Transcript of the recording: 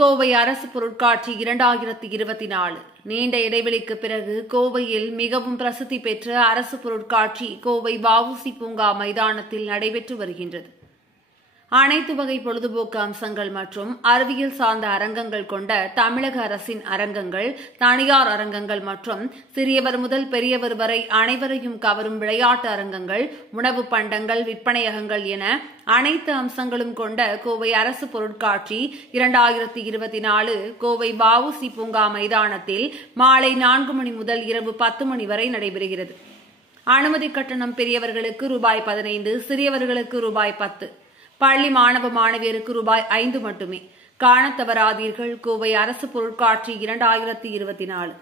கோவை அரசு பொருட்காட்சி 2024 நீண்ட இடைவெளிக்கு பிறகு கோவையில் மிகவும் பிரசித்தி பெற்ற அரசு பொருட்காட்சி கோவை வ.உ.சி. பூங்கா மைதானத்தில் நடைபெற்று வருகின்றது. அனைத்து வகை பொழுதுபோக்கு அம்சங்கள் மற்றும் அறிவியல் சார்ந்த அரங்கங்கள் கொண்ட தமிழக அரசின் அரங்கங்கள், தனியார் அரங்கங்கள் மற்றும் சிறியவர் முதல் பெரியவர் வரை அனைவரையும் கவரும் விளையாட்டு அரங்கங்கள், உணவு பண்டங்கள், விற்பனையகங்கள் என அனைத்து அம்சங்களும் கொண்ட கோவை அரசு பொருட்காட்சி 2024 கோவை வ.உ.சி. பூங்கா மைதானத்தில் மாலை 4 மணி முதல் இரவு 10 மணி வரை நடைபெறுகிறது. அனுமதி கட்டணம் பெரியவர்களுக்கு ரூபாய் 15, சிறியவர்களுக்கு ரூபாய் 10, பள்ளி மாணவ மாணவியருக்கு ரூபாய் 5 மட்டுமே. காணத் தவறாதீர்கள். கோவை அரசு பொருட்காட்சி 2024.